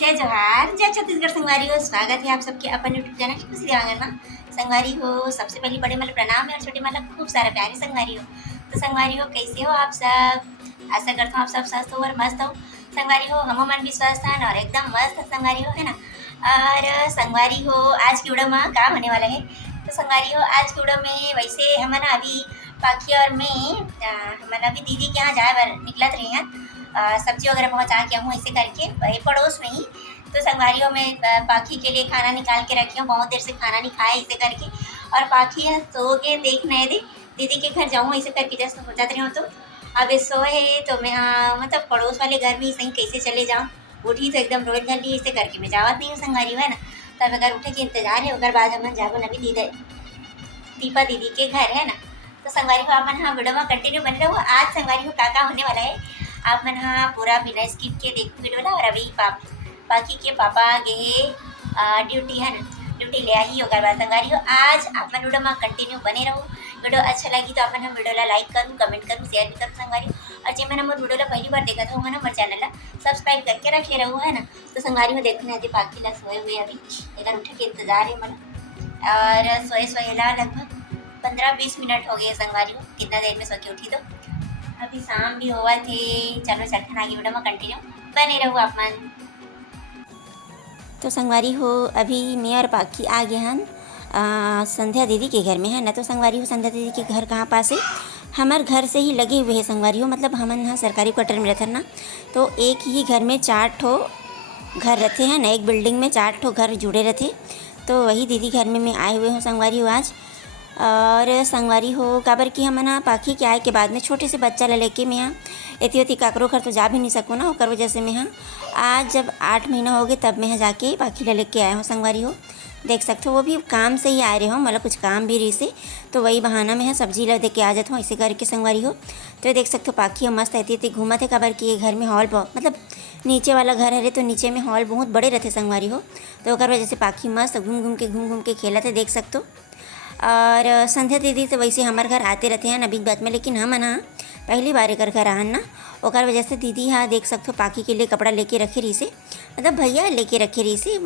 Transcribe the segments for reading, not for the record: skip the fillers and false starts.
जय जोहार, जय छत्तीसगढ़ संगवारी हो। स्वागत है आप सबके अपन यूट्यूब चैनल खुशी आंगन में। संगवारी हो, सबसे पहले बड़े मतलब प्रणाम है और छोटे मतलब खूब सारा प्यारे संगवारी हो। तो संगवारी हो, कैसे हो आप सब? आशा करता हूँ आप सब स्वस्थ हो और मस्त हो। संगवारी हो, हम मन भी स्वस्थ हैं और एकदम मस्त संगवारी हो, है ना। और संगवारी हो, आज की वीडियो में काम होने वाला है। तो संगवारी हो, आज की वीडियो में वैसे हम अभी पाखी और मैं हम अभी दीदी के यहाँ जाए बार निकलत रही हैं। सब्जी वगैरह पहुँचा के हूँ ऐसे करके वही पड़ोस में ही। तो संगवारियों में पाखी के लिए खाना निकाल के रखी हूँ, बहुत देर से खाना नहीं खाया ऐसे करके। और पाखी है सो के देख नहीं दे, दीदी के घर जाऊँ ऐसे करके जस्ट सोचत रही हूँ। तो अब सोए है तो मैं मतलब पड़ोस वाले घर में सही कैसे चले जाऊँ। उठी तो एकदम रोज घर ली ऐसे करके मैं जावत नहीं हूँ संगवारी है ना। तब अगर उठे के इंतजार है अगर बाद हम जाबो नभी दीपा दीदी के घर है ना। तो संगवारी हो, आप मन हाँ वीडियो में कंटिन्यू बने रहो। आज संगवारी हो का होने वाला है आप मन हाँ पूरा बिना स्किप के देखो वीडियो ला। और अभी बाकी के पापा गए ड्यूटी है ना, ड्यूटी ले आई होगा बात। संगवारी हो, आज आप मन वीडियो में कंटिन्यू बने रहो। वीडियो अच्छा लगी तो आप मन हम वीडियो ला लाइक करूँ, कमेंट करूँ, शेयर भी करूँ संगवारी हो। और जब मैंने हमारे वीडियो ला पहली बार देखा था मैंने हमारे चैनल ला सब्सक्राइब करके रखे रहो है ना। तो संगवारी हो देखो ना पाखी ला सोए हुए अभी इधर उठे के इंतजार है मन। और सोए ला लगभग 15-20 मिनट हो गए संगवारी हो, कितना देर में सो के उठी। तो अभी शाम भी हुआ थे। चलो चलते आगे वीडियो में कंटिन्यू बने रहो आप मन। तो संगवारी हो, अभी मैं और पाखी आ गए हैं संध्या दीदी के घर में है ना। तो संगवारी हो, संध्या दीदी के घर कहाँ पास है, हमारे घर से ही लगे हुए है संगवारी हो। मतलब हमन यहाँ सरकारी क्वार्टर में रहते ना, तो एक ही घर में 4 ठो घर रहते हैं ना, एक बिल्डिंग में 4 ठो घर जुड़े रहते। तो वही दीदी घर में मैं आए हुए हूँ संगवारी हो आज। और संगवारी हो, काबर कि हम ना पाखी के आए के बाद में छोटे से बच्चा ले लेके मैं यहाँ एती काकरो घर तो जा भी नहीं सकूँ ना। और वजह से मैं यहाँ आज जब 8 महीना हो गए तब मैं यहाँ जाके पाखी ले लेके आया हूँ संगवारी हो। देख सकते हो वो भी काम से ही आ रहे हो, मतलब कुछ काम भी रही से तो वही बहाना में है सब्जी ले दे के आ जाता हूँ ऐसे करके संगवारी हो। तो देख सकते हो पाखी मस्त ऐती घूमत है, काबर कि ये घर में हॉल मतलब नीचे वाला घर है तो नीचे में हॉल बहुत बड़े रहते संगवारी हो। तो वजह से पाखी मस्त घूम घूम के खेलत है, देख सकते हो। और संध्या दीदी तो वैसे हमारे घर आते रहते हैं ना बीच बात में, लेकिन हम ना पहली बार एक घर आहन ना। और वजह से दीदी हाँ देख सकते हो पाखी के लिए कपड़ा लेके रखे रही से, मतलब भैया लेके रखे रही से।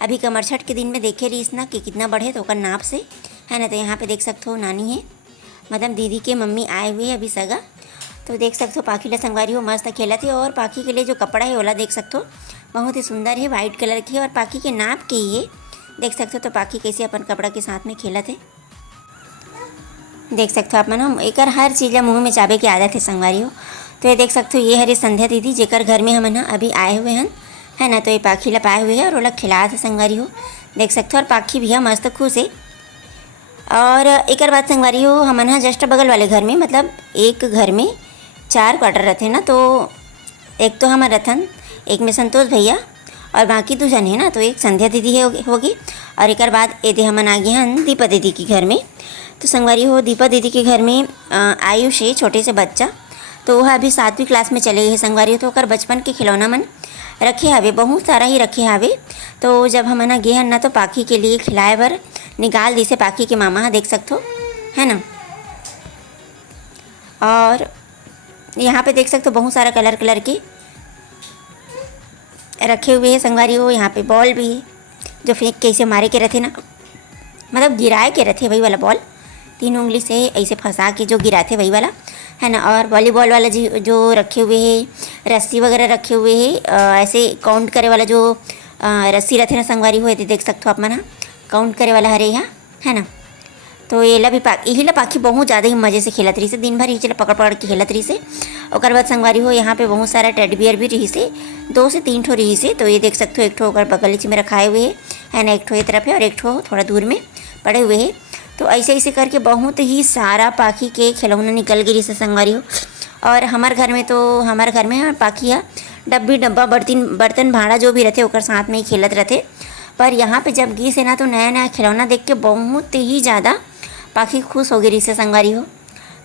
अभी कमर छठ के दिन में देखे रही ना कि कितना बढ़े तो ओकर नाप से है ना। तो यहाँ पे देख सकते हो नानी है, मतलब दीदी के मम्मी आए हुए अभी सगा। तो देख सकते हो पाखी ला संगवारी हो मस्त खेला थे। और पाखी के लिए जो कपड़ा है ओला देख सकते हो बहुत ही सुंदर है, वाइट कलर की और पाखी के नाप के ही है, देख सकते हो। तो पाखी कैसे अपन कपड़ा के साथ में खेला थे, देख सकते हो आप मन एक हर चीज़ मुँह में चाबे की आदत है संगवारी हो। तो ये देख सकते हो ये हरी संध्या दीदी जेकर घर में हम अभी आए हुए हैं है ना। तो ये पाखी ला पाए हुए हैं और वो लोग खिला थे संगवारी हो, देख सकते हो। और पाखी भी है मस्त खुश है। और एक बात संगवारी हो, हम यहाँ जस्ट बगल वाले घर में मतलब एक घर में 4 क्वार्टर रहते ना। तो एक तो हमारा रतन, एक में संतोष भैया और बाकी 2 जन है ना। तो एक संध्या दीदी है होगी और एक बाद एदे हमन आ गए हैं दीपा दीदी के घर में। तो संगवारी हो दीपा दीदी के घर में आयुष है छोटे से बच्चा, तो वह अभी 7वीं क्लास में चले गए संगवारी हो। तो ओकर बचपन के खिलौना मन रखे हावे, बहुत सारा ही रखे हावे। तो जब हम ना गए हैं ना तो पाखी के लिए खिलाए बर निकाल दी से पाखी के मामा देख सकते हो है ना। और यहाँ पे देख सकते हो बहुत सारा कलर के रखे हुए हैं संगवारी हो। यहाँ पे बॉल भी है जो फेंक के ऐसे मारे के रहते ना, मतलब गिराए के रहते वही वाला बॉल, 3 उंगली से ऐसे फंसा के जो गिराते वही वाला है ना। और वॉलीबॉल वाला जो रखे हुए हैं, रस्सी वगैरह रखे हुए हैं, ऐसे काउंट करे वाला जो रस्सी रहते ना संगवारी हुए थे, देख सकते हो आप मन काउंट करे वाला हरे यहाँ है ना। तो ये ला भी यही ला पाखी बहुत ज़्यादा ही मज़े से खेलत रही से, दिन भर ही पकड़ के खेलत रही से। और बाद संगवारी हो यहाँ पे बहुत सारा टेडी बियर भी रही से, 2 से 3 ठो रही से। तो ये देख सकते हो एक ठो अगर बगल में रखाए हुए है ना, एक ठो ये तरफ है और एक ठो थोड़ा दूर में पड़े हुए हैं। तो ऐसे करके बहुत ही सारा पाखी के खिलौना निकल गई से संगवारी हो। और हमारे घर में पाखी है डब्बा बर्तन भाड़ा जो भी रहते ओकर साथ में ही खेलत रहते। पर यहाँ पे जब गई से ना तो नया खिलौना देख के बहुत ही ज़्यादा पाखी खुश हो गई से संगवारी हो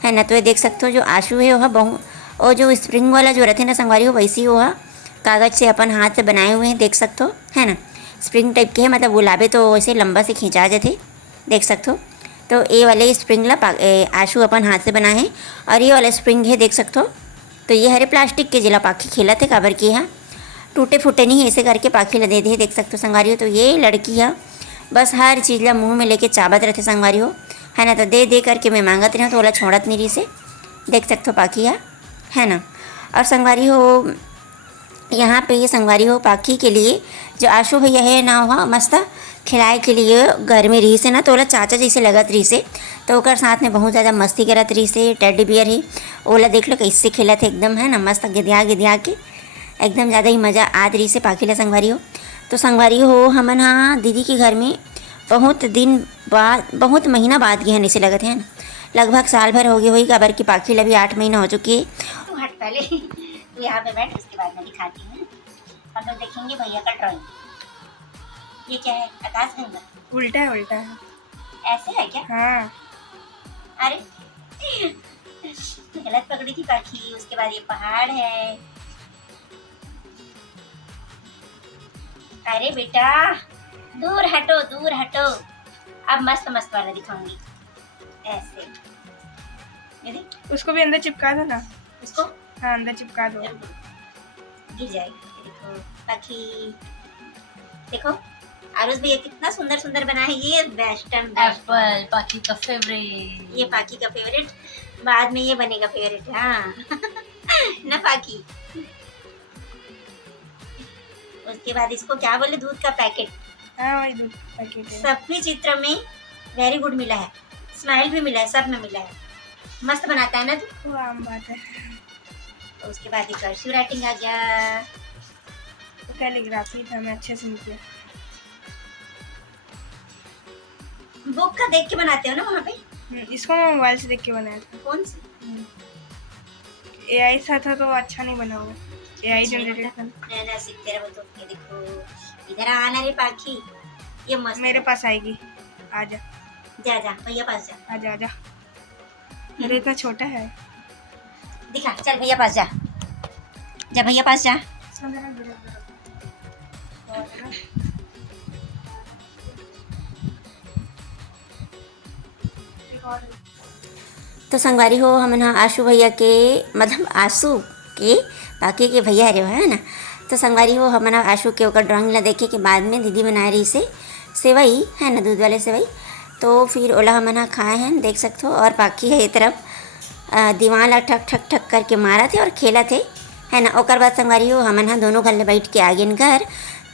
है ना। तो ये देख सकते हो जो आशू है वह बहुत, और जो स्प्रिंग वाला जो रहते ना संगवारी हो वैसी वो कागज़ से अपन हाथ से बनाए हुए हैं, देख सकते हो है ना। स्प्रिंग टाइप के है, मतलब गुलाबे तो वैसे लंबा से खींचा जाते, देख सकते हो। तो ये वाले स्प्रिंग ला आशू अपन हाथ से बनाए हैं और ये वाला स्प्रिंग है देख सकते हो। तो ये हरे प्लास्टिक के जिला पाखी खेलत है काबर की है टूटे फूटे नहीं ऐसे करके पाखी ला दे दे, देख सकते हो संगवारी हो। तो ये लड़की है बस हर चीज़ ला मुँह में लेके चाबत रहते संगवारी हो, है ना। तो दे दे करके मैं मांगत रही हूँ तो ओला छोड़त नहीं रही से, देख सकते हो पाखी है ना। और संगवारी हो यहाँ पे ये संगवारी हो पाखी के लिए जो आशु भैया है ना वहाँ मस्त खिलाए के लिए घर में रही से ना, तो ओला चाचा जैसे लगत रही से। तो ओकर साथ में बहुत ज़्यादा मस्ती करत रही से, टेडी बियर ही ओला देख लो कैसे खेलत है एकदम, है ना, मस्त गिदिया गिदिया के एकदम ज़्यादा ही मज़ा आत रही से पाखी ला संगवारी हो। तो संगवारी हो हमन हाँ दीदी के घर में बहुत दिन बाद, बहुत महीना बाद गए हैं ऐसे लगत है ना, लगभग साल भर हो गए हुई काबर की पाखी ला भी 8 महीना हो चुकी है। तो हट पहले तो यहाँ पे बैठ, उसके बाद मैं दिखाती हूँ। हम लोग देखेंगे भैया का ड्राइंग। ये क्या है? आकाशगंगा उल्टा है, उल्टा है। ऐसे है क्या? हाँ। अरे गलत पकड़ी थी पाखी। उसके बाद ये पहाड़ है। अरे बेटा दूर हटो, दूर हटो। अब मस्त मस्त वाला दिखाऊंगी ऐसे। ये देख, उसको भी अंदर चिपका दो ना। उसको हाँ अंदर चिपका दो। गिर जाएगा। देखो पाखी, देखो आरुष भैया कितना सुंदर सुंदर बना है। ये वेस्टर्न एप्पल पाखी का फेवरेट। ये पाखी का फेवरेट, बाद में ये बनेगा फेवरेट। हाँ ना पाखी। उसके बाद इसको क्या बोले, दूध का पैकेट। हाँ वही दूध पैकेट है। सभी चित्र में वेरी गुड मिला है, स्माइल भी मिला है, सब में मिला है। मस्त बनाता है ना तू। वो आम बात है। तो उसके बाद एक कर्सिव राइटिंग आ गया। तो कैलीग्राफी था, मैं अच्छे से निकले। बुक का देख के बनाते हो ना वहाँ पे? इसको मैं मोबाइल से देख के बनाया था। कौन सी? AI सा था तो अच्छा नहीं बना हुआ। AI जनरेटेड था। नैना सीखते रहो। तो ये देखो इधर आना रे पाखी, ये मस्त मेरे पास आएगी। आजा जा जा भैया पास जा। आजा आजा। अरे इतना छोटा है। दिखा, चल भैया पास जा, जा भैया पास जा। तो संगवारी हो हम ना आशु भैया के, मतलब आशु के बाकी के भैया रहे है ना। तो संगवारी हो हम ना आशु के ओकर ड्राइंग ला देखे के बाद में दीदी बना रही से सेवई, है ना, दूध वाले सेवई। तो फिर ओला हम ना खाए हैं, देख सकते हो। और बाकी है ये तरफ दीवार ला ठक ठक ठक करके मारा थे और खेला थे, है ना। ओकर बाद संगवारी हो हम ना दोनों घर ले बैठ के आ गए घर।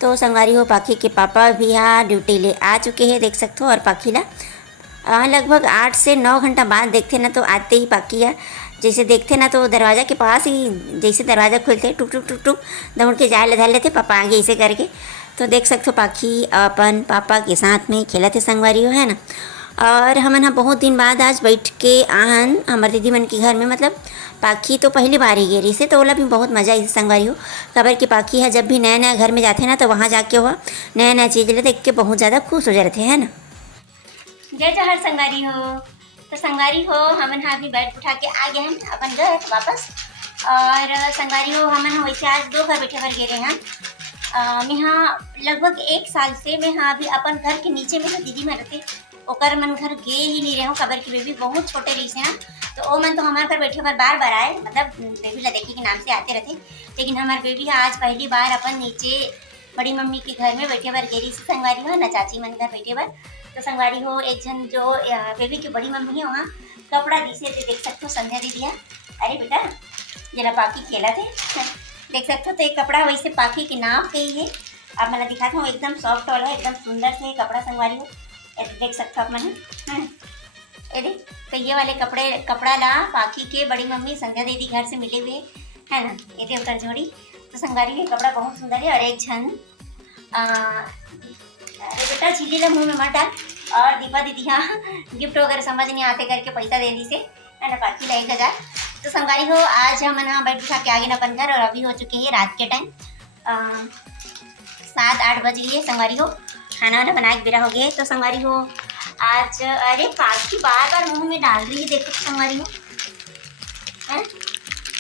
तो संगवारी हो पाखी के पापा भी यहाँ ड्यूटी ले आ चुके हैं, देख सकते हो। और पाखी ला लगभग 8 से 9 घंटा बाद देखते ना, तो आते ही पाखी है जैसे देखते ना तो दरवाज़ा के पास ही जैसे दरवाज़ा खुलते टुक टुक टुक टुक दौड़ के जाए धर लेते पापा आगे ऐसे करके। तो देख सकते हो पाखी अपन पापा के साथ में खेला थे संगवारी हो, है ना। और हम ना बहुत दिन बाद आज बैठ के आहन हमारे दीदी मन के घर में, मतलब पाखी तो पहली बार ही गेरी से, तो ओला भी बहुत मज़ा आई संगवारी हो। खबर की पाखी है जब भी नया नया घर में जाते ना तो वहाँ जाके हुआ नया नया चीज़ ले देख के बहुत ज़्यादा खुश हो जाते हैं ना। जय जहर संगवारी हो। तो संगवारी हो हमन हाँ भी बैठ उठा के आ गए हैं अपन घर वापस। और संगवारी हो हमन वैसे आज 2 घर बैठे भर गए रहे हैं। मैं हाँ लगभग 1 साल से मैं हाँ अभी अपन घर के नीचे में जो दीदी में रहते ओकर मन घर गे ही नहीं रहे हूँ। खबर की बेबी बहुत छोटे रही से हैं, तो वो मन तो हमारे घर बैठे बार बार बार आए, मतलब बेबी ला देखे के नाम से आते रहते। लेकिन हमारे बेबी आज पहली बार अपन नीचे बड़ी मम्मी के घर में बैठे बार गेरी से संगवारी हो ना, चाची मन घर बैठे बार। तो संगवारी हो एक जन जो बेबी की बड़ी मम्मी है वहाँ कपड़ा दी से देख सकते हो, संध्या दीदी है। अरे बेटा जरा पाखी खेला थे देख सकते हो। तो एक कपड़ा वैसे पाखी के नाम पे ही है। अब मैं दिखाता हूँ, एकदम सॉफ्ट वाला है, एकदम सुंदर से कपड़ा संगवारी हो, देख सकते हो आप मैंने। अरे तो ये वाले कपड़ा ला पाखी के बड़ी मम्मी संध्या दीदी घर से मिले हुए, है ना। ये थे उतर जोड़ी। तो संगवारी ये कपड़ा बहुत सुंदर है। और एक झन अरे बेटा झिल्ली ला मुँह में मत डाल। और दीपा दीदी हाँ गिफ्ट वगैरह समझ नहीं आते करके पैसा दे दी से, है ना, पाखी ला 1000। तो संगवारी हो आज हम ना बैठ उठा के आगे ना अपन घर। और अभी हो चुके हैं रात के टाइम 7-8 बज गई है। संगवारी हो खाना वाना बना के बेरा हो गया। तो संगवारी हो आज अरे पाखी बार बार मुंह में डाल रही है, देखो तो संगवारी हो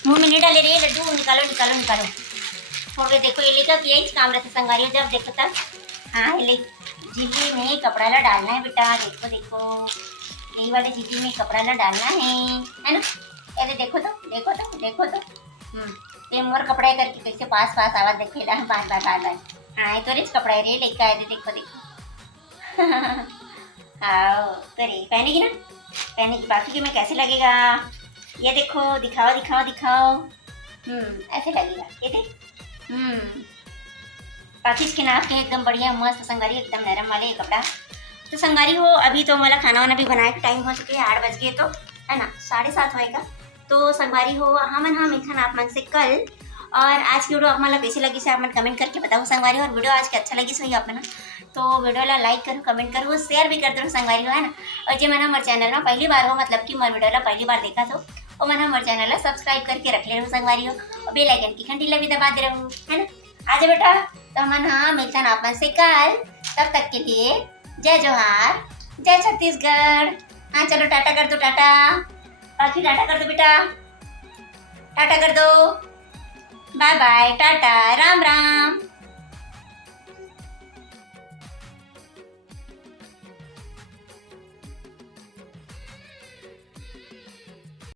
मुंह में नहीं डाले रे लड्डू, निकालो निकालो निकालो। हो गए देखो, ये लेकर यही काम रहता संगवारी हो जब देखो तब। हाँ ये झिल्ली में कपड़ा ला डालना है बेटा, देखो देखो यही वाले झिल्ली में कपड़ा ला डालना है ना। अरे देखो तो देखो तो देखो तो ते मोर कपड़े करके कैसे पास पास आवाज देखेला बार बार बार बार। हाँ तो रिच कपड़ा है रे, लेके आए थे, देखो देखो। हाँ करे पहनेगी ना, पहनेगी बाकी के में कैसे लगेगा ये देखो, दिखाओ दिखाओ दिखाओ। ऐसे लगेगा ये देख। बाकी इसके नाप के एकदम बढ़िया मस्त संगारी, एकदम नरम वाले ये कपड़ा। तो संगारी हो अभी तो मला खाना वाना भी बनाए के टाइम हो चुके हैं, 8 बज गए तो है ना, 7:30 होएगा। तो संगवारी हो हमन हम मिलथन आप मन से कल। और आज की वीडियो आप मन कैसी लगी से आप मन कमेंट करके बताओ संगवारी हो। और वीडियो आज के अच्छा लगी सही आप मन तो वीडियो ला लाइक करो, कमेंट करो, शेयर भी कर दो संगवारी हो है ना। और जो मन हमारे चैनल में पहली बार हो, मतलब कि मोर वीडियो ला पहली बार देखा तो वो मन हमारे चैनल ला सब्सक्राइब करके रख ले रहो संगवारी हो, और बेल आइकन की घंटी ला भी दबा दे रहो है ना। आजा बेटा, तो हमन हाँ मिलथन आप मन से कल। तब तक के लिए जय जोहार, जय छत्तीसगढ़। हाँ चलो टाटा कर दो, टाटा बाकी टाटा कर दो बेटा, टाटा कर दो, बाय बाय, टाटा, राम राम।